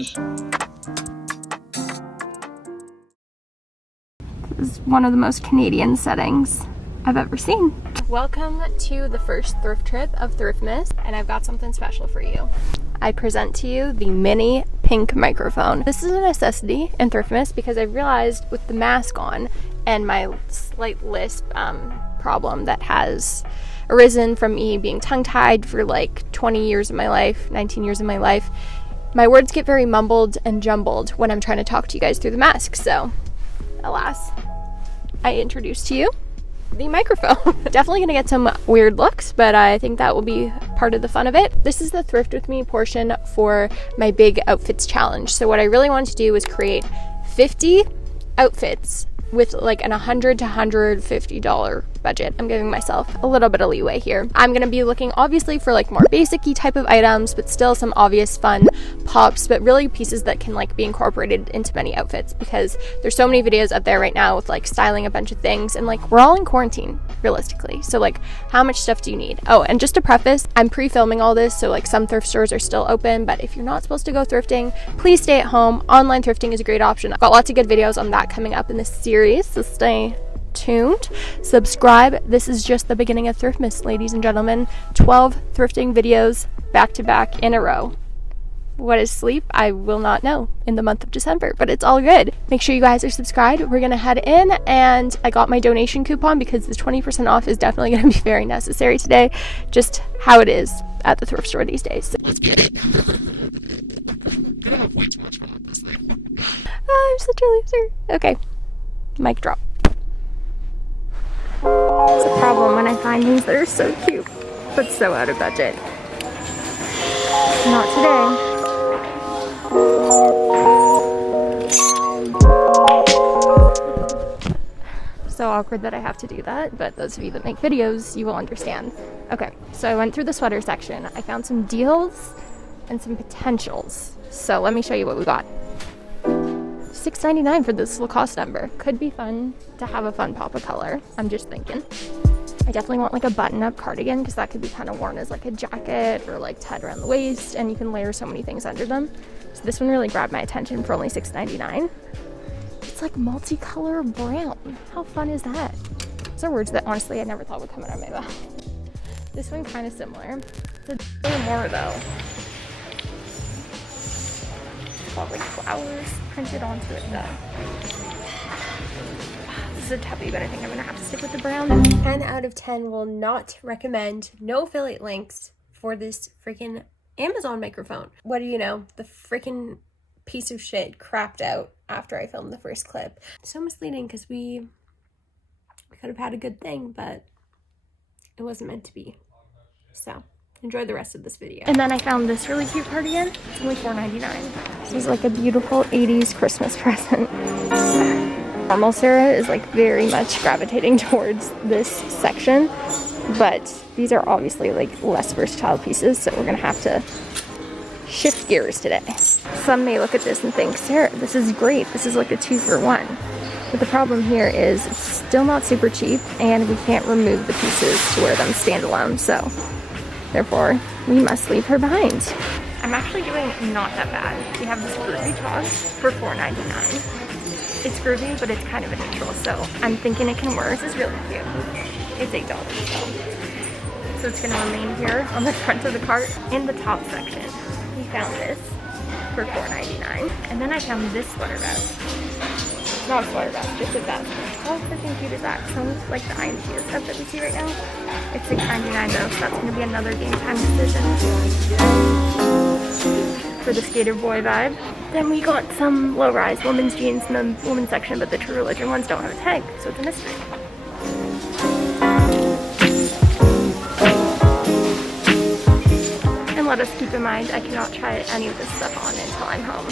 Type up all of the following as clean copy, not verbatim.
This is one of the most Canadian settings I've ever seen. Welcome to the first thrift trip of Thriftmas, and I've got something special for you. I present to you the mini pink microphone. This is a necessity in Thriftmas because I realized with the mask on and my slight lisp problem that has arisen from me being tongue-tied for like 20 years of my life, 19 years of my life, my words get very mumbled and jumbled when I'm trying to talk to you guys through the mask. So, alas, I introduce to you the microphone. Definitely gonna get some weird looks, but I think that will be part of the fun of it. This is the thrift with me portion for my big outfits challenge. So what I really wanted to do was create 50 outfits with like an $100 to $150 budget. I'm giving myself a little bit of leeway here. I'm gonna be looking obviously for like more basic-y type of items, but still some obvious fun pops, but really pieces that can like be incorporated into many outfits, because there's so many videos out there right now with like styling a bunch of things, and like we're all in quarantine realistically. So like how much stuff do you need? Oh, and just to preface, I'm pre-filming all this, so like some thrift stores are still open, but if you're not supposed to go thrifting, please stay at home. Online thrifting is a great option. I've got lots of good videos on that coming up in this series, so stay tuned. Subscribe. This is just the beginning of Thriftmas, ladies and gentlemen. 12 thrifting videos back to back in a row. What is sleep? I will not know in the month of December, but it's all good. Make sure you guys are subscribed. We're gonna head in, and I got my donation coupon because the 20% off is definitely gonna be very necessary today, just how it is at the thrift store these days. I'm such a loser. Okay, mic drop. It's a problem when I find things that are so cute, but so out of budget. Not today. So awkward that I have to do that, but those of you that make videos, you will understand. Okay, so I went through the sweater section. I found some deals and some potentials. So let me show you what we got. $6.99 for this Lacoste number. Could be fun to have a fun pop of color. I'm just thinking. I definitely want like a button-up cardigan because that could be kind of worn as like a jacket or like tied around the waist, and you can layer so many things under them. So this one really grabbed my attention for only $6.99. It's like multicolor brown. How fun is that? Those are words that honestly I never thought would come out of my mouth. This one kind of similar. It's a little more though. It's got like flowers printed onto it though. This is a toughie, but I think I'm gonna have to stick with the brown. 10 out of 10 will not recommend. No affiliate links for this freaking Amazon microphone. What do you know? The freaking piece of shit crapped out after I filmed the first clip. So misleading because we could have had a good thing, but it wasn't meant to be. So enjoy the rest of this video. And then I found this really cute cardigan. It's only $4.99. This is like a beautiful 80s Christmas present. Normal Sarah is like very much gravitating towards this section, but these are obviously like less versatile pieces, so we're gonna have to shift gears today. Some may look at this and think, Sarah, this is great. This is like a 2-for-1. But the problem here is it's still not super cheap, and we can't remove the pieces to wear them standalone, so therefore we must leave her behind. I'm actually doing not that bad. We have this groovy top for $4.99. It's groovy, but it's kind of a neutral, so I'm thinking it can work. This is really cute. It's $8 though. So it's gonna remain here on the front of the cart. In the top section, we found this for $4.99. And then I found this sweater vest. Not a sweater vest, just a vest. How freaking cute is that? Sounds like the IMG stuff that we see right now. It's $6.99 though, so that's gonna be another game time decision for the skater boy vibe. Then we got some low-rise women's jeans in the women's section, but the True Religion ones don't have a tag, so it's a mystery. And let us keep in mind, I cannot try any of this stuff on until I'm home.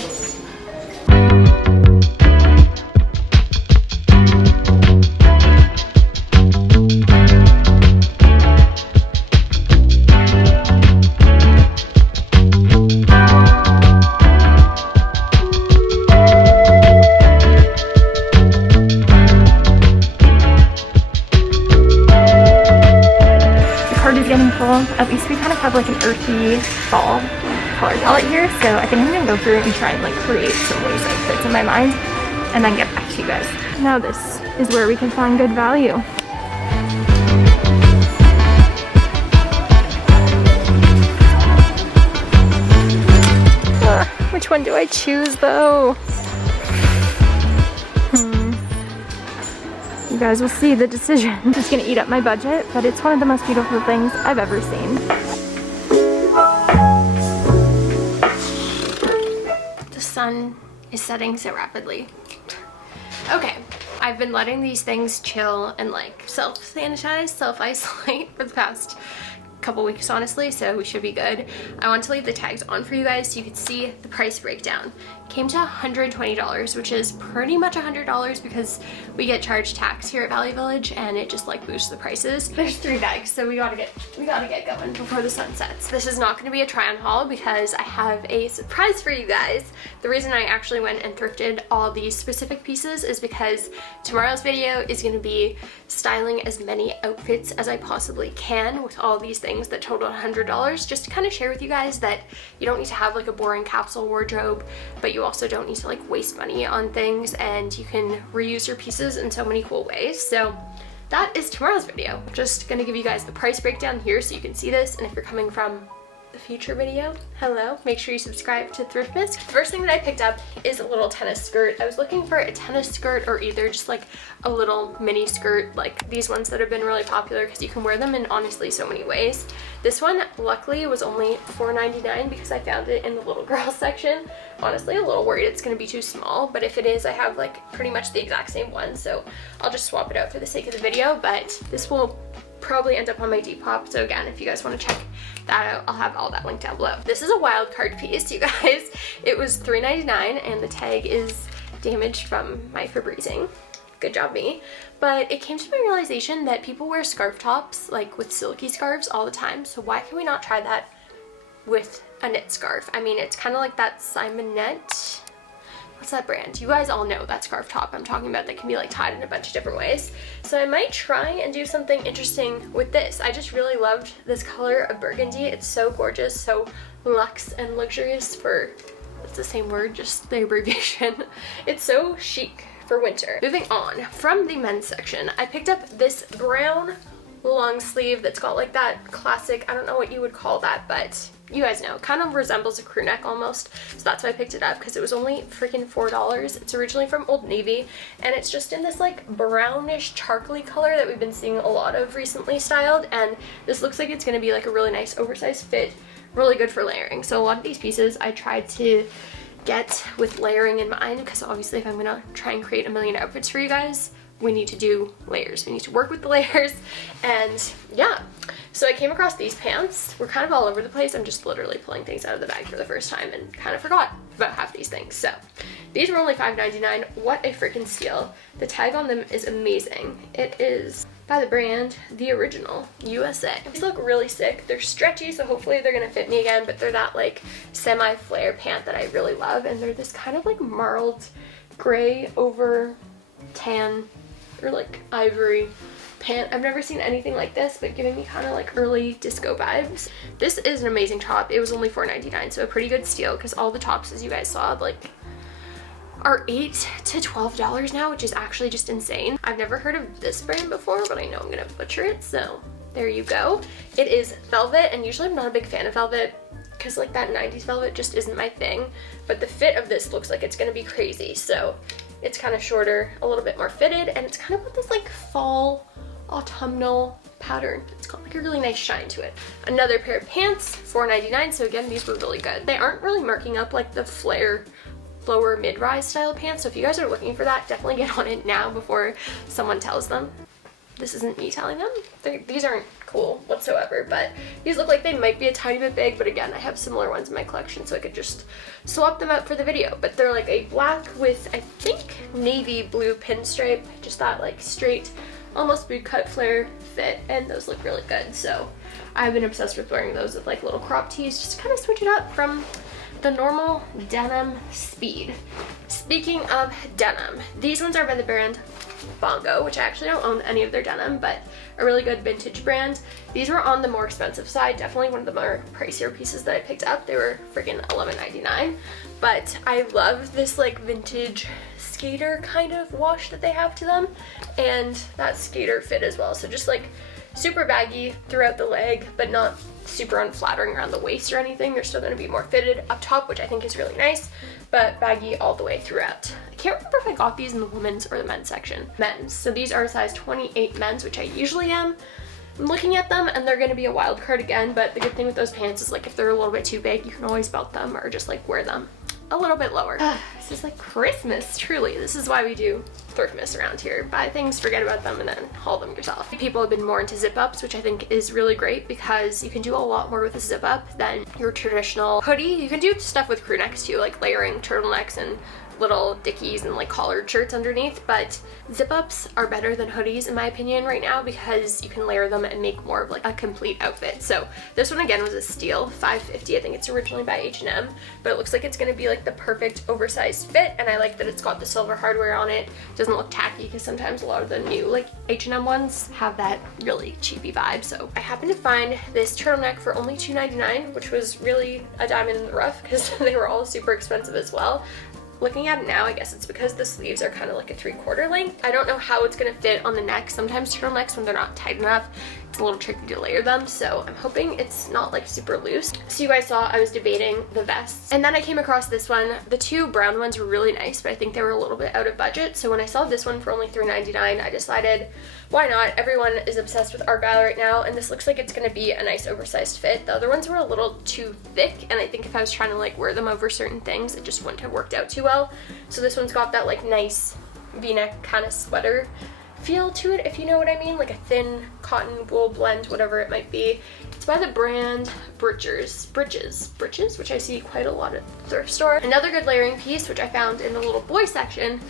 At least we kind of have like an earthy fall color palette here, so I think I'm gonna go through and try and like create some loose outfits in my mind and then get back to you guys. Now this is where we can find good value. Which one do I choose though? You guys will see the decision. It's gonna eat up my budget, but it's one of the most beautiful things I've ever seen. The sun is setting so rapidly. Okay, I've been letting these things chill and like self-sanitize, self-isolate for the past couple weeks honestly, so we should be good. I want to leave the tags on for you guys so you can see the price breakdown. It came to $120, which is pretty much $100 because we get charged tax here at Valley Village and it just like boosts the prices. There's 3 bags, so we gotta get going before the sun sets. This is not gonna be a try on haul because I have a surprise for you guys. The reason I actually went and thrifted all these specific pieces is because tomorrow's video is gonna be styling as many outfits as I possibly can with all these things that total $100, just to kind of share with you guys that you don't need to have like a boring capsule wardrobe, but you also don't need to like waste money on things, and you can reuse your pieces in so many cool ways. So that is tomorrow's video. Just gonna give you guys the price breakdown here so you can see this, and if you're coming from the future video, hello, make sure you subscribe to Thriftmas. The first thing that I picked up is a little tennis skirt. I was looking for a tennis skirt or either just like a little mini skirt, like these ones that have been really popular because you can wear them in honestly so many ways. This one luckily was only $4.99 because I found it in the little girl section. Honestly, a little worried it's gonna be too small, but if it is, I have like pretty much the exact same one, so I'll just swap it out for the sake of the video. But this will probably end up on my Depop, so again, if you guys want to check that out, I'll have all that linked down below. This is a wild card piece, you guys. It was $3.99 and the tag is damaged from my Febrezing. Good job me. But it came to my realization that people wear scarf tops like with silky scarves all the time, so why can we not try that with a knit scarf? I mean, it's kind of like that Simonette, what's that brand? You guys all know that scarf top I'm talking about that can be like tied in a bunch of different ways. So I might try and do something interesting with this. I just really loved this color of burgundy. It's so gorgeous, so luxe and luxurious for, it's the same word, just the abbreviation. It's so chic for winter. Moving on, from the men's section, I picked up this brown long sleeve that's got like that classic, I don't know what you would call that, but you guys know, kind of resembles a crew neck almost, so that's why I picked it up, because it was only freaking $4. It's originally from Old Navy, and it's just in this like brownish charcoaly color that we've been seeing a lot of recently styled, and this looks like it's going to be like a really nice oversized fit, really good for layering. So a lot of these pieces I tried to get with layering in mind, because obviously if I'm gonna try and create a million outfits for you guys, we need to do layers. We need to work with the layers, and yeah. So I came across these pants. We're kind of all over the place. I'm just literally pulling things out of the bag for the first time and kind of forgot about half these things. So these were only $5.99. What a freaking steal. The tag on them is amazing. It is by the brand The Original USA. These look really sick. They're stretchy, so hopefully they're gonna fit me again, but they're that like semi-flare pant that I really love, and they're this kind of like marled gray over tan or like ivory pant. I've never seen anything like this, but giving me kind of like early disco vibes. This is an amazing top. It was only $4.99, so a pretty good steal, because all the tops, as you guys saw, like are $8 to $12 now, which is actually just insane. I've never heard of this brand before, but I know I'm gonna butcher it, so there you go. It is velvet, and usually I'm not a big fan of velvet because like that 90s velvet just isn't my thing, but the fit of this looks like it's gonna be crazy. So it's kind of shorter, a little bit more fitted, and it's kind of with this like fall autumnal pattern. It's got like a really nice shine to it. Another pair of pants, $4.99. So again, these were really good. They aren't really marking up like the flare lower mid-rise style pants, so if you guys are looking for that, definitely get on it now before someone tells them. This isn't me telling them. These aren't cool whatsoever, but these look like they might be a tiny bit big, but again, I have similar ones in my collection, so I could just swap them out for the video. But they're like a black with, I think, navy blue pinstripe, just that like straight, almost bootcut flare fit, and those look really good. So I've been obsessed with wearing those with like little crop tees, just to kind of switch it up from the normal denim speed. Speaking of denim, these ones are by the brand Bongo, which I actually don't own any of their denim, but a really good vintage brand. These were on the more expensive side, definitely one of the more pricier pieces that I picked up. They were freaking $11.99, but I love this like vintage skater kind of wash that they have to them, and that skater fit as well. So just like super baggy throughout the leg, but not super unflattering around the waist or anything. They're still going to be more fitted up top, which I think is really nice, but baggy all the way throughout. I can't remember if I got these in the women's or the men's section. Men's. So these are size 28 men's, which I usually am. I'm looking at them and they're going to be a wild card again, but the good thing with those pants is like if they're a little bit too big, you can always belt them or just like wear them a little bit lower. This is like Christmas, truly. This is why we do Thriftmas around here. Buy things, forget about them, and then haul them yourself. People have been more into zip ups, which I think is really great because you can do a lot more with a zip up than your traditional hoodie. You can do stuff with crew necks too, like layering turtlenecks and little dickies and like collared shirts underneath, but zip ups are better than hoodies in my opinion right now because you can layer them and make more of like a complete outfit. So this one again was a steal, $5.50. I think it's originally by H&M, but it looks like it's going to be like the perfect oversized fit, and I like that it's got the silver hardware on it. It doesn't look tacky because sometimes a lot of the new like H&M ones have that really cheapy vibe. So I happened to find this turtleneck for only $2.99, which was really a diamond in the rough because they were all super expensive as well. Looking at it now, I guess it's because the sleeves are kind of like a 3/4 length. I don't know how it's gonna fit on the neck. Sometimes turtlenecks, when they're not tight enough, it's a little tricky to layer them, so I'm hoping it's not like super loose. So you guys saw I was debating the vests, and then I came across this one. The two brown ones were really nice, but I think they were a little bit out of budget, so when I saw this one for only $3.99, I decided, why not? Everyone is obsessed with Argyle right now, and this looks like it's gonna be a nice oversized fit. The other ones were a little too thick, and I think if I was trying to like wear them over certain things, it just wouldn't have worked out too well. So this one's got that like nice v-neck kind of sweater feel to it, if you know what I mean, like a thin cotton wool blend, whatever it might be. It's by the brand Bridges, which I see quite a lot at the thrift store. Another good layering piece, which I found in the little boy section,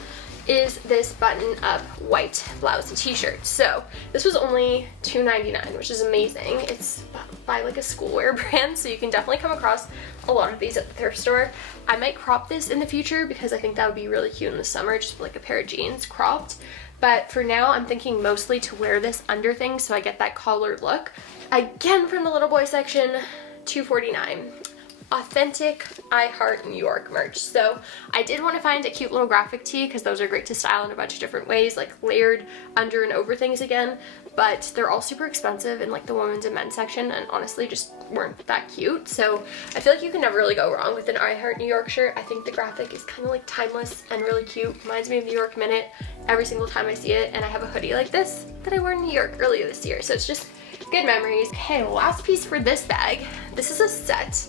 is this button-up white blouse t-shirt. So this was only $2.99, which is amazing. It's by like a schoolwear brand, so you can definitely come across a lot of these at the thrift store. I might crop this in the future because I think that would be really cute in the summer, just like a pair of jeans cropped. But for now, I'm thinking mostly to wear this under things so I get that collared look. Again, from the little boy section, $2.49. Authentic I Heart New York merch. So I did want to find a cute little graphic tee because those are great to style in a bunch of different ways, like layered under and over things again, but they're all super expensive in like the women's and men's section, and honestly just weren't that cute. So I feel like you can never really go wrong with an I Heart New York shirt. I think the graphic is kind of like timeless and really cute. Reminds me of New York Minute every single time I see it, and I have a hoodie like this that I wore in New York earlier this year, so it's just good memories. Okay, last piece for this bag. This is a set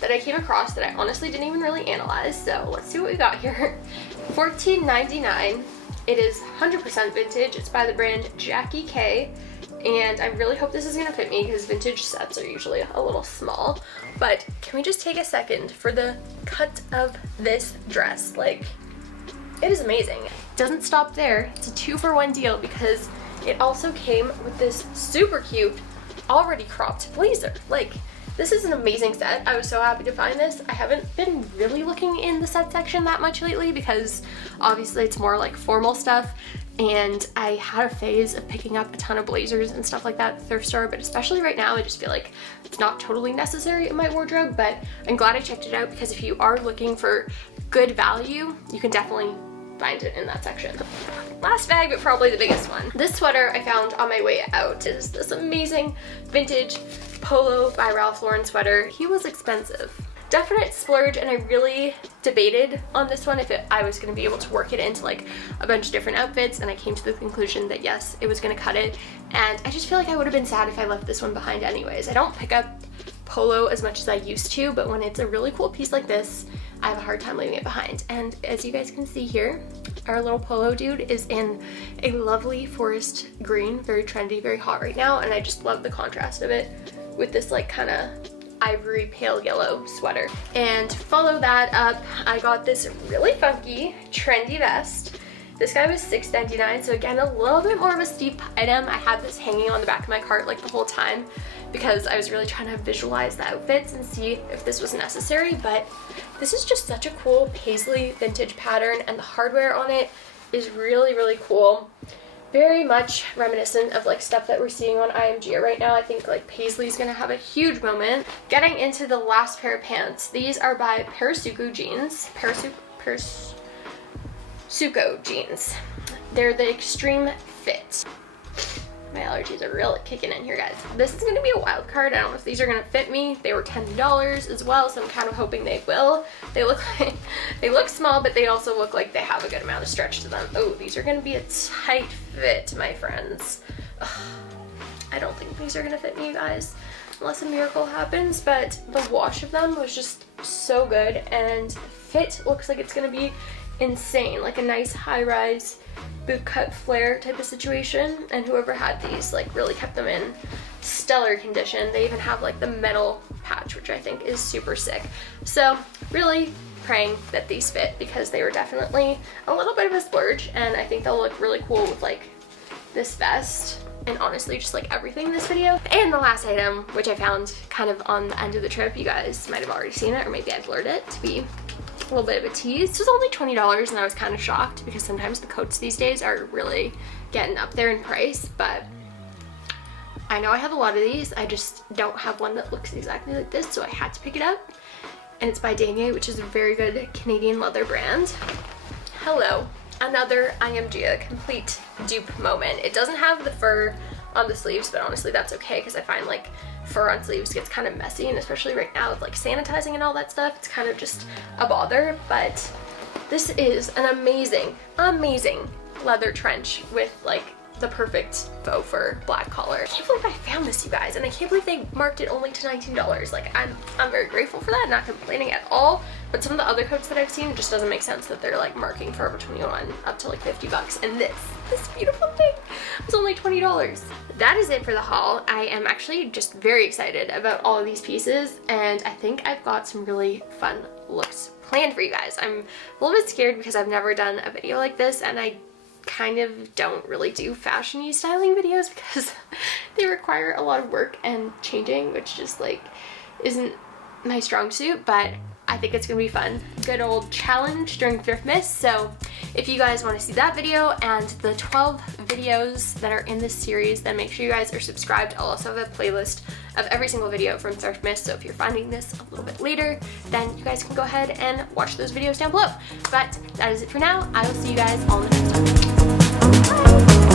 that I came across that I honestly didn't even really analyze, so let's see what we got here. $14.99. It is 100% vintage. It's by the brand Jackie K, and I really hope this is gonna fit me because vintage sets are usually a little small. But can we just take a second for the cut of this dress? Like, it is amazing. It doesn't stop there. It's a 2-for-1 deal because it also came with this super cute, already cropped blazer. Like, this is an amazing set. I was so happy to find this. I haven't been really looking in the set section that much lately because obviously it's more like formal stuff, and I had a phase of picking up a ton of blazers and stuff like that at the thrift store, but especially right now I just feel like it's not totally necessary in my wardrobe, but I'm glad I checked it out because if you are looking for good value, you can definitely find it in that section. Last bag, but probably the biggest one. This sweater I found on my way out is this amazing vintage Polo by Ralph Lauren sweater. He was expensive. Definite splurge, and I really debated on this one if I was going to be able to work it into like a bunch of different outfits, and I came to the conclusion that yes, it was going to cut it, and I just feel like I would have been sad if I left this one behind anyways. I don't pick up Polo as much as I used to, but when it's a really cool piece like this, I have a hard time leaving it behind. And as you guys can see here, our little Polo dude is in a lovely forest green, very trendy, very hot right now, and I just love the contrast of it with this like kind of ivory pale yellow sweater. And to follow that up, I got this really funky trendy vest. This guy was $6.99, so again a little bit more of a steep item. I had this hanging on the back of my cart like the whole time because I was really trying to visualize the outfits and see if this was necessary, but this is just such a cool paisley vintage pattern, and the hardware on it is really, really cool. Very much reminiscent of like stuff that we're seeing on IMG right now. I think like paisley's gonna have a huge moment. Getting into the last pair of pants. These are by Parasuco jeans. Parasuco jeans. They're the extreme fit. My allergies are really kicking in here, guys. This is gonna be a wild card. I don't know if these are gonna fit me. They were $10 as well, so I'm kind of hoping they will. They look like, they look small, but they also look like they have a good amount of stretch to them. Oh, these are gonna be a tight fit, my friends. Ugh, I don't think these are gonna fit me, you guys, unless a miracle happens, but the wash of them was just so good, and fit looks like it's gonna be insane, like a nice high-rise boot cut flare type of situation, and whoever had these like really kept them in stellar condition. They even have like the metal patch, which I think is super sick. So really praying that these fit, because they were definitely a little bit of a splurge, and I think they'll look really cool with like this vest and honestly just like everything in this video. And the last item, which I found kind of on the end of the trip, you guys might have already seen it, or maybe I blurred it to be a little bit of a tease. This was only $20, and I was kind of shocked because sometimes the coats these days are really getting up there in price, but I know I have a lot of these. I just don't have one that looks exactly like this, so I had to pick it up. And it's by Damier, which is a very good Canadian leather brand. Hello, another IMG complete dupe moment. It doesn't have the fur on the sleeves, but honestly that's okay, because I find like fur on sleeves gets kind of messy, and especially right now with like sanitizing and all that stuff, it's kind of just a bother. But this is an amazing leather trench with like the perfect faux fur black collar. I can't believe I found this, you guys, and I can't believe they marked it only to $19. Like I'm very grateful for that, not complaining at all. But some of the other coats that I've seen, it just doesn't make sense that they're like marking Forever 21 up to like $50, and this beautiful thing was only $20. That is it for the haul. I am actually just very excited about all of these pieces, and I think I've got some really fun looks planned for you guys. I'm a little bit scared because I've never done a video like this, and I kind of don't really do fashion-y styling videos because they require a lot of work and changing, which just like isn't my strong suit, but I think it's gonna be fun. Good old challenge during Thriftmas. So if you guys want to see that video and the 12 videos that are in this series, then make sure you guys are subscribed. I'll also have a playlist of every single video from Thriftmas, so if you're finding this a little bit later, then you guys can go ahead and watch those videos down below. But that is it for now. I will see you guys all in the next one. Bye!